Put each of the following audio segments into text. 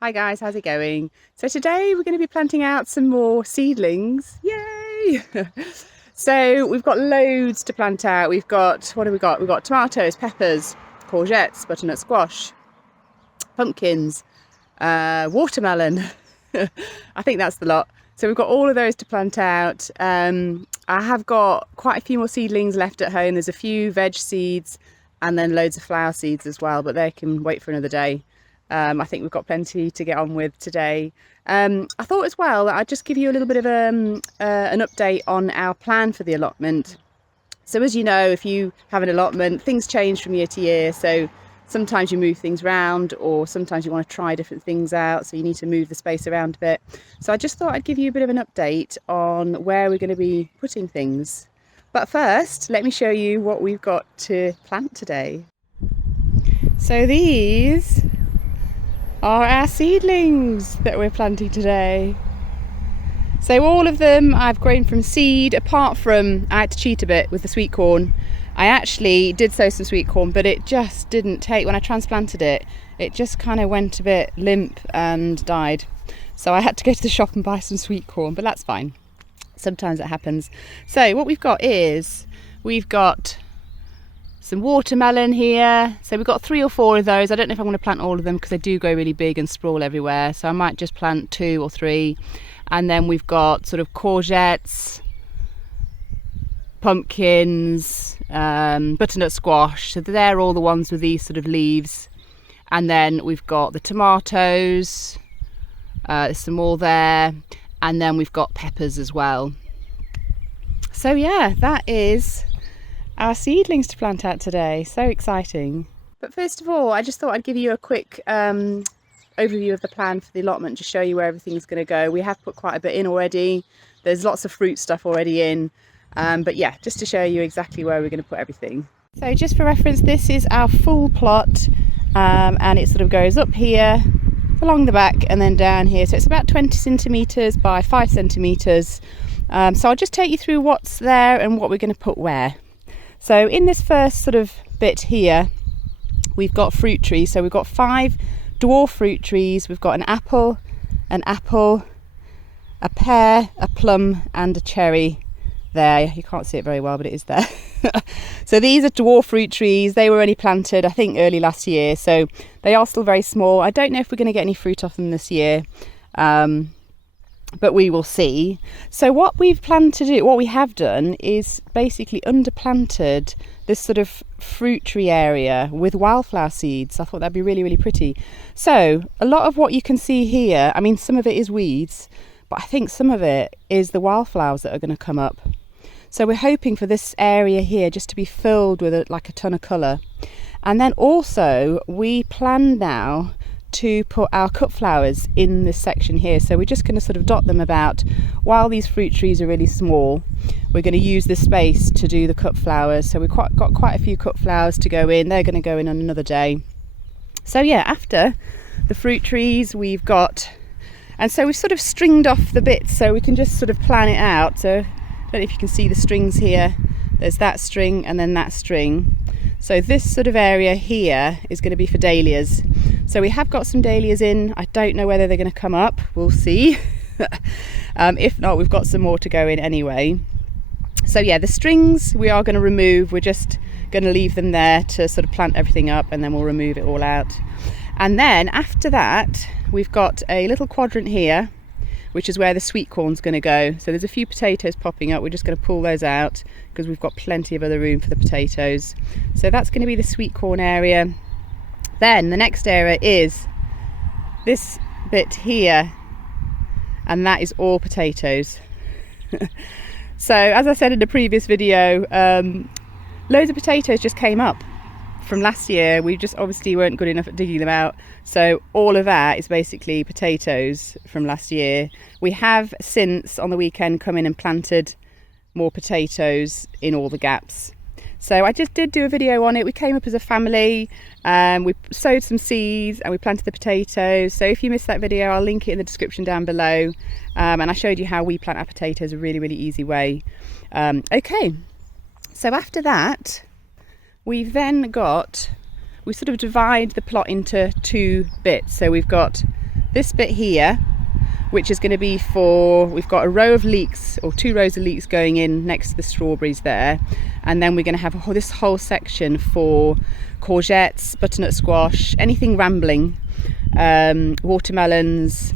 Hi guys, how's it going? So today we're going to be planting out some more seedlings. Yay! So we've got loads to plant out. We've got, what have we got? We've got tomatoes, peppers, courgettes, butternut squash, pumpkins, watermelon. I think that's the lot. So we've got all of those to plant out. I have got quite a few more seedlings left at home. There's a few veg seeds and then loads of flower seeds as well, but they can wait for another day. I think we've got plenty to get on with today. I thought as well that I'd just give you a little bit of an update on our plan for the allotment. So as you know, if you have an allotment, things change from year to year. So sometimes you move things around, or sometimes you want to try different things out, so you need to move the space around a bit. So I just thought I'd give you a bit of an update on where we're going to be putting things. But first, let me show you what we've got to plant today. So these are our seedlings that we're planting today. So all of them I've grown from seed, apart from I had to cheat a bit with the sweet corn. I actually did sow some sweet corn, but it just didn't take. When I transplanted it, it just kind of went a bit limp and died. So I had to go to the shop and buy some sweet corn, but that's fine. Sometimes it happens. So what we've got is, we've got some watermelon here. So we've got 3 or 4 of those. I don't know if I want to plant all of them because they do grow really big and sprawl everywhere. So I might just plant 2 or 3. And then we've got sort of courgettes, pumpkins, butternut squash. So they're all the ones with these sort of leaves. And then we've got the tomatoes, there's some more there. And then we've got peppers as well. So yeah, that is our seedlings to plant out today. So exciting. But first of all, I just thought I'd give you a quick overview of the plan for the allotment to show you where everything's going to go. We have put quite a bit in already. There's lots of fruit stuff already in. But yeah, just to show you exactly where we're going to put everything. So just for reference, this is our full plot, and it sort of goes up here, along the back, and then down here. So it's about 20 centimetres by 5 centimetres. So I'll just take you through what's there and what we're going to put where. So in this first sort of bit here, we've got fruit trees. So we've got 5 dwarf fruit trees. We've got an apple, a pear, a plum, and a cherry there. You can't see it very well, but it is there. So these are dwarf fruit trees. They were only planted, I think, early last year. So they are still very small. I don't know if we're going to get any fruit off them this year. But we will see. So what we've planned to do, what we have done, is basically underplanted this sort of fruit tree area with wildflower seeds. I thought that'd be really, really pretty. So a lot of what you can see here, I mean, some of it is weeds, but I think some of it is the wildflowers that are going to come up. So we're hoping for this area here just to be filled with like a ton of colour. And then also we plan now to put our cut flowers in this section here. So we're just going to sort of dot them about. While these fruit trees are really small, we're going to use this space to do the cut flowers. So we've got quite a few cut flowers to go in. They're going to go in on another day. So yeah, after the fruit trees we've got, and so we've sort of stringed off the bits so we can just sort of plan it out. So I don't know if you can see the strings here. There's that string and then that string. So this sort of area here is going to be for dahlias. So we have got some dahlias in. I don't know whether they're going to come up. We'll see. If not, we've got some more to go in anyway. So yeah, the strings we are going to remove. We're just going to leave them there to sort of plant everything up, and then we'll remove it all out. And then after that, we've got a little quadrant here, which is where the sweet corn's going to go. So there's a few potatoes popping up. We're just going to pull those out because we've got plenty of other room for the potatoes. So that's going to be the sweet corn area. Then the next area is this bit here, and that is all potatoes. So as I said in the previous video, loads of potatoes just came up from last year. We just obviously weren't good enough at digging them out. So all of that is basically potatoes from last year. We have since on the weekend come in and planted more potatoes in all the gaps. So I just did do a video on it. We came up as a family, we sowed some seeds and we planted the potatoes. So if you missed that video, I'll link it in the description down below. And I showed you how we plant our potatoes, a really, really easy way. Okay, so after that, we've then got, we sort of divide the plot into 2 bits. So we've got this bit here, which is going to be for, we've got a row of leeks, or 2 rows of leeks going in next to the strawberries there, and then we're going to have this whole section for courgettes, butternut squash, anything rambling, watermelons,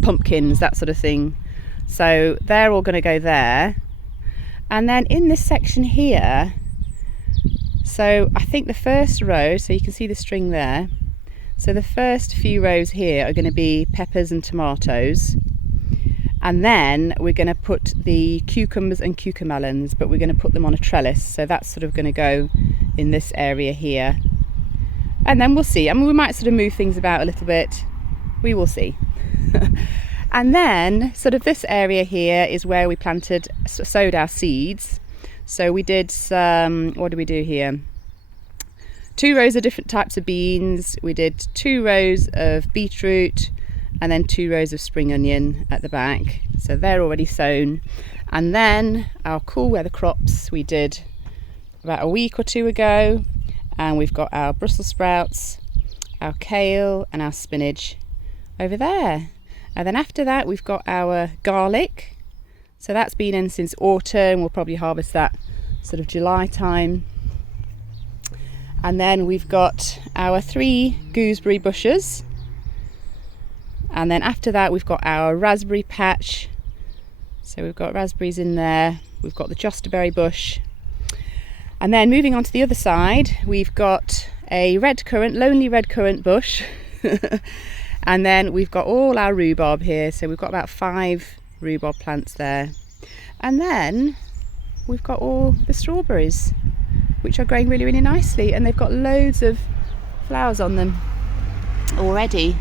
pumpkins, that sort of thing. So they're all going to go there. And then in this section here, so I think the first row, so you can see the string there, so the first few rows here are going to be peppers and tomatoes, and then we're going to put the cucumbers and cucamelons, but we're going to put them on a trellis, so that's sort of going to go in this area here. And then we'll see, I mean, we might sort of move things about a little bit, we will see. And then sort of this area here is where we sowed our seeds. So we did some, what do we do here? 2 rows of different types of beans. We did 2 rows of beetroot, and then 2 rows of spring onion at the back. So they're already sown. And then our cool weather crops we did about a week or 2 ago. And we've got our Brussels sprouts, our kale and our spinach over there. And then after that we've got our garlic. So that's been in since autumn. We'll probably harvest that sort of July time. And then we've got our 3 gooseberry bushes. And then after that we've got our raspberry patch. So we've got raspberries in there. We've got the jostaberry bush. And then moving on to the other side, we've got a lonely red currant bush. And then we've got all our rhubarb here. So we've got about 5 rhubarb plants there. And then we've got all the strawberries, which are growing really, really nicely. And they've got loads of flowers on them already,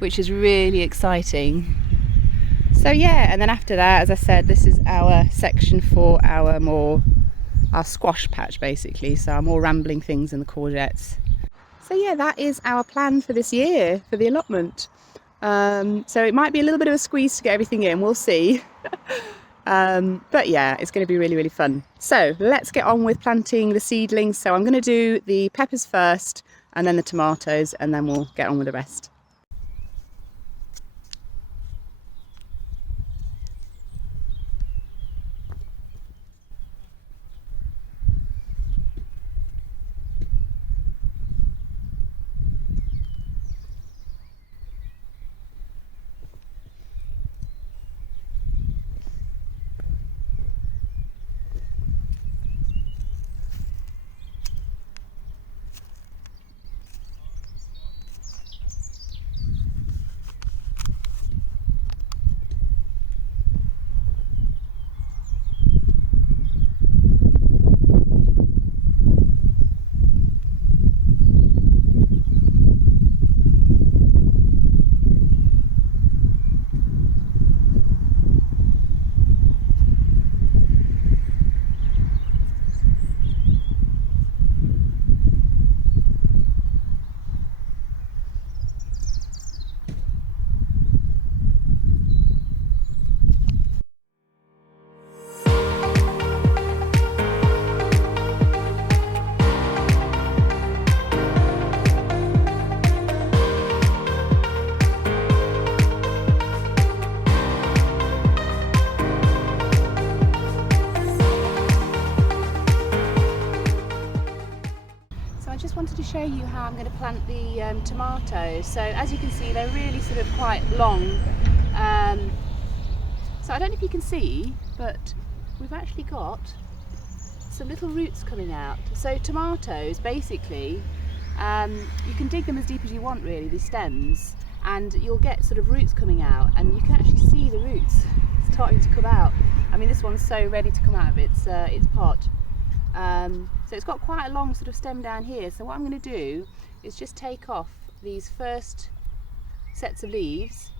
which is really exciting. So yeah, and then after that, as I said, this is our section for our squash patch basically. So our more rambling things and the courgettes. So yeah, that is our plan for this year, for the allotment. So it might be a little bit of a squeeze to get everything in, we'll see. But yeah, it's going to be really, really fun. So let's get on with planting the seedlings. So I'm going to do the peppers first, and then the tomatoes, and then we'll get on with the rest. Wanted to show you how I'm going to plant the tomatoes. So as you can see, they're really sort of quite long. So I don't know if you can see, but we've actually got some little roots coming out. So tomatoes, basically, you can dig them as deep as you want, really, these stems, and you'll get sort of roots coming out, and you can actually see the roots starting to come out. I mean, this one's so ready to come out of its pot. So it's got quite a long sort of stem down here. So what I'm going to do is just take off these first sets of leaves,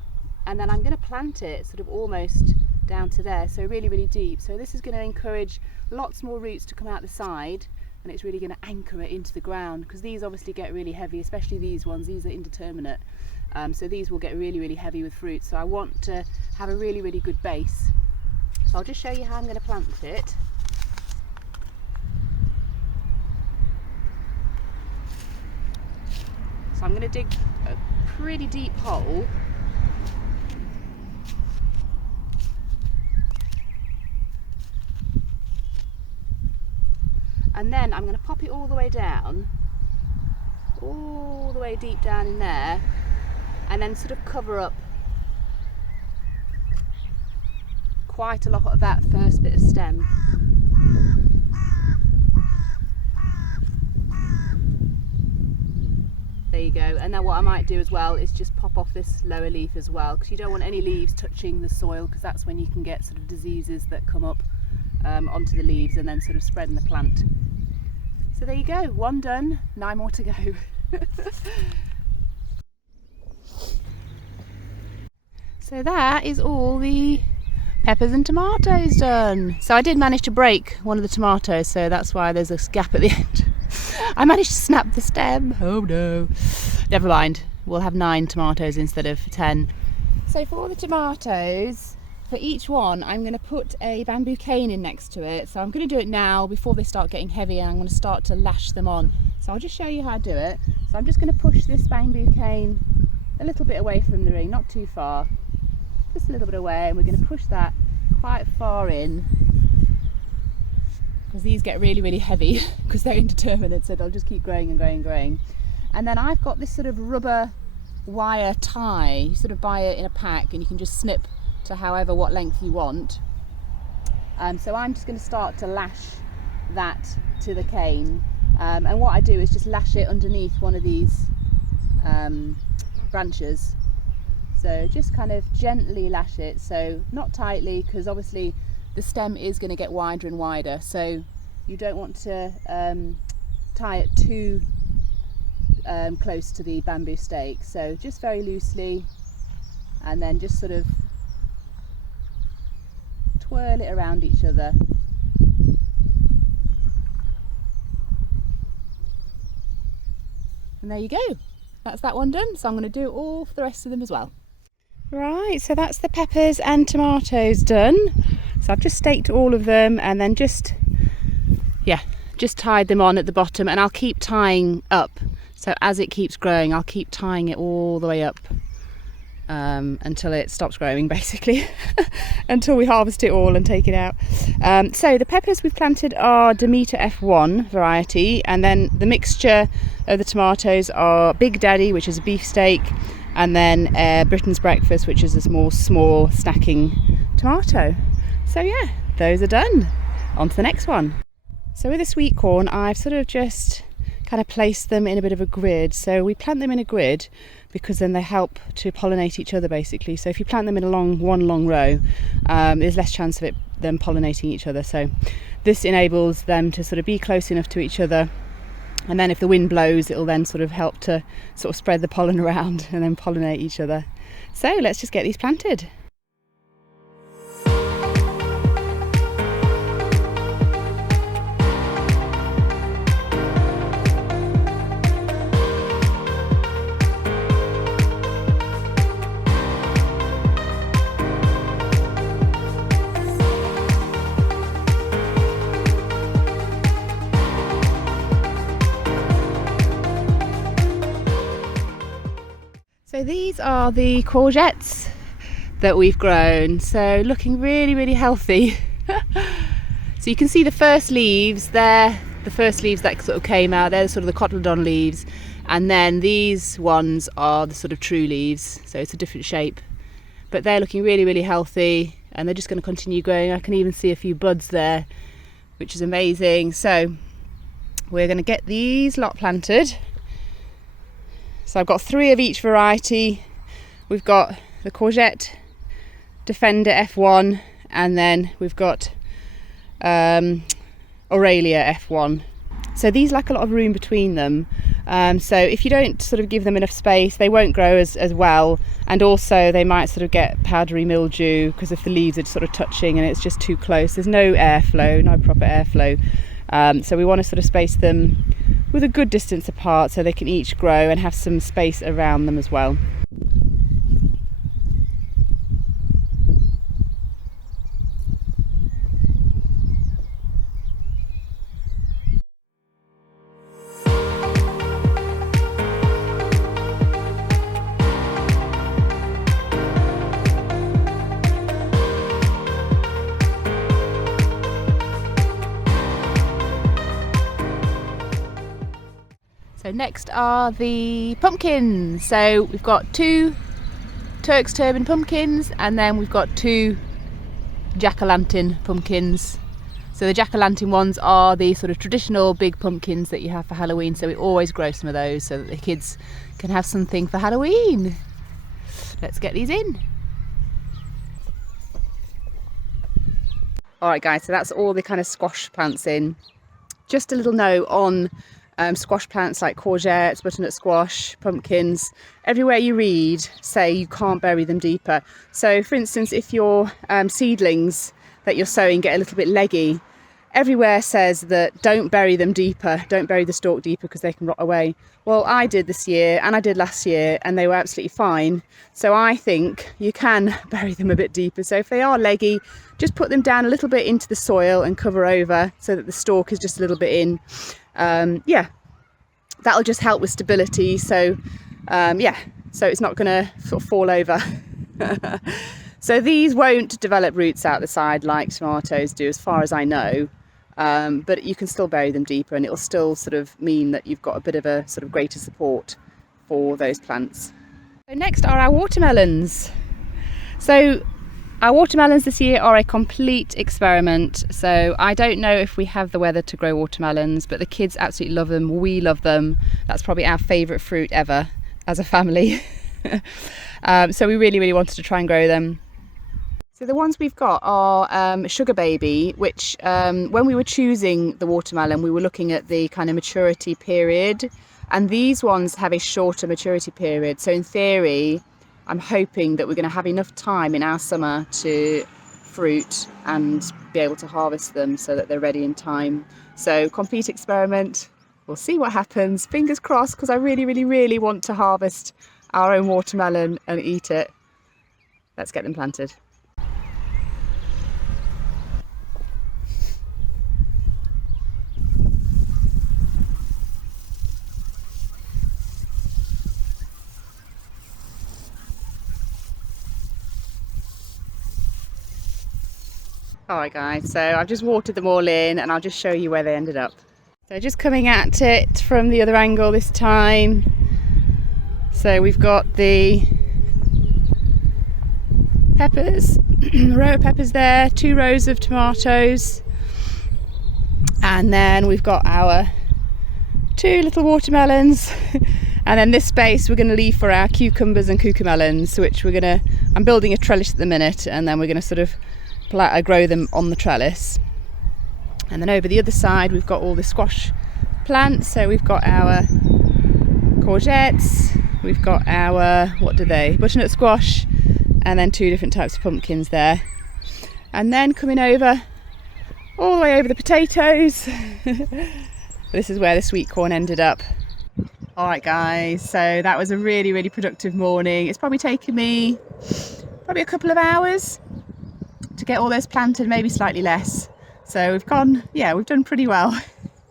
and then I'm going to plant it sort of almost down to there, so really, really deep. So this is going to encourage lots more roots to come out the side, and it's really going to anchor it into the ground, because these obviously get really heavy, especially these ones. These are indeterminate, so these will get really, really heavy with fruit. So I want to have a really, really good base. So I'll just show you how I'm going to plant it. So I'm going to dig a pretty deep hole. And then I'm going to pop it all the way down, all the way deep down in there, and then sort of cover up quite a lot of that first bit of stem. There you go. And then what I might do as well is just pop off this lower leaf as well, because you don't want any leaves touching the soil, because that's when you can get sort of diseases that come up onto the leaves and then sort of spreading the plant. So there you go, 1 done, 9 more to go. So that is all the peppers and tomatoes done. So I did manage to break one of the tomatoes, so that's why there's this gap at the end. I managed to snap the stem. Oh no. Never mind, we'll have 9 tomatoes instead of 10. So for the tomatoes, for each one I'm going to put a bamboo cane in next to it. So I'm going to do it now before they start getting heavy, and I'm going to start to lash them on. So I'll just show you how to do it. So I'm just going to push this bamboo cane a little bit away from the ring, not too far, just a little bit away, and we're going to push that quite far in, because these get really heavy because they're indeterminate, so they'll just keep growing and growing and growing. And then I've got this sort of rubber wire tie. You sort of buy it in a pack and you can just snip to what length you want. So I'm just going to start to lash that to the cane, and what I do is just lash it underneath one of these branches. So just kind of gently lash it, so not tightly, because obviously the stem is going to get wider and wider, so you don't want to tie it too close to the bamboo stake. So just very loosely, and then just sort of twirl it around each other. And there you go, that's that one done. So I'm going to do it all for the rest of them as well. Right, so that's the peppers and tomatoes done. So I've just staked all of them and then just tied them on at the bottom, and I'll keep tying up. So as it keeps growing, I'll keep tying it all the way up until it stops growing, basically, until we harvest it all and take it out. So the peppers we've planted are Demeter F1 variety, and then the mixture of the tomatoes are Big Daddy, which is a beefsteak, and then Britain's Breakfast, which is a small snacking tomato. So yeah, those are done. On to the next one. So with the sweet corn, I've sort of just kind of placed them in a bit of a grid. So we plant them in a grid because then they help to pollinate each other, basically. So if you plant them in one long row, there's less chance of them pollinating each other. So this enables them to sort of be close enough to each other, and then if the wind blows, it'll then sort of help to sort of spread the pollen around and then pollinate each other. So let's just get these planted. So these are the courgettes that we've grown, so looking really healthy. So you can see the first leaves there, the first leaves that sort of came out, they're sort of the cotyledon leaves, and then these ones are the sort of true leaves, so it's a different shape. But they're looking really healthy, and they're just going to continue growing. I can even see a few buds there, which is amazing. So we're going to get these lot planted. So I've got 3 of each variety. We've got the Courgette Defender F1, and then we've got Aurelia F1. So these lack a lot of room between them. So if you don't sort of give them enough space, they won't grow as well, and also they might sort of get powdery mildew because if the leaves are sort of touching and it's just too close. There's no airflow, no proper airflow. So we want to sort of space them with a good distance apart so they can each grow and have some space around them as well. next are the pumpkins. So we've got 2 Turk's turban pumpkins, and then we've got 2 jack-o'-lantern pumpkins. So the jack-o'-lantern ones are the sort of traditional big pumpkins that you have for Halloween, so we always grow some of those so that the kids can have something for Halloween. Let's get these in. Alright guys, so that's all the kind of squash plants in. Just a little note on squash plants like courgettes, butternut squash, pumpkins. Everywhere you read say you can't bury them deeper. So for instance, if your seedlings that you're sowing get a little bit leggy, everywhere says that don't bury them deeper, don't bury the stalk deeper because they can rot away. Well, I did this year and I did last year and they were absolutely fine. So I think you can bury them a bit deeper. So if they are leggy, just put them down a little bit into the soil and cover over so that the stalk is just a little bit in. Yeah, that'll just help with stability. So so it's not going to sort of fall over. So these won't develop roots out the side like tomatoes do, as far as I know. But you can still bury them deeper and it'll still sort of mean that you've got a bit of a sort of greater support for those plants. So next are our watermelons. So our watermelons this year are a complete experiment. So I don't know if we have the weather to grow watermelons, but the kids absolutely love them. We love them. That's probably our favourite fruit ever as a family. So we really wanted to try and grow them. So the ones we've got are Sugar Baby, which when we were choosing the watermelon, we were looking at the kind of maturity period, and these ones have a shorter maturity period. So in theory, I'm hoping that we're going to have enough time in our summer to fruit and be able to harvest them so that they're ready in time. So complete experiment. We'll see what happens. Fingers crossed, because I really want to harvest our own watermelon and eat it. Let's get them planted. Alright guys, so I've just watered them all in and I'll just show you where they ended up. So just coming at it from the other angle this time. So we've got the peppers, a row of peppers there, 2 rows of tomatoes, and then we've got our 2 little watermelons. And then this space we're going to leave for our cucumbers and cucamelons, which I'm building a trellis at the minute, and then we're going to sort of grow them on the trellis. And then over the other side we've got all the squash plants. So we've got our courgettes, we've got our, butternut squash, and then 2 different types of pumpkins there. And then coming over, all the way over the potatoes. This is where the sweet corn ended up. Alright guys, so that was a really productive morning. It's probably taken me a couple of hours to get all those planted, maybe slightly less. So we've done pretty well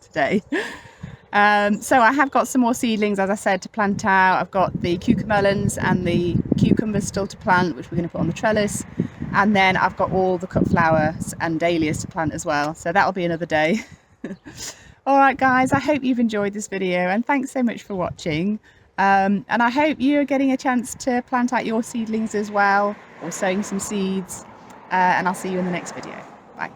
today. So I have got some more seedlings, as I said, to plant out. I've got the cucamelons and the cucumbers still to plant, which we're going to put on the trellis. And then I've got all the cut flowers and dahlias to plant as well. So that'll be another day. Alright guys, I hope you've enjoyed this video and thanks so much for watching. And I hope you're getting a chance to plant out your seedlings as well, or sowing some seeds. And I'll see you in the next video. Bye.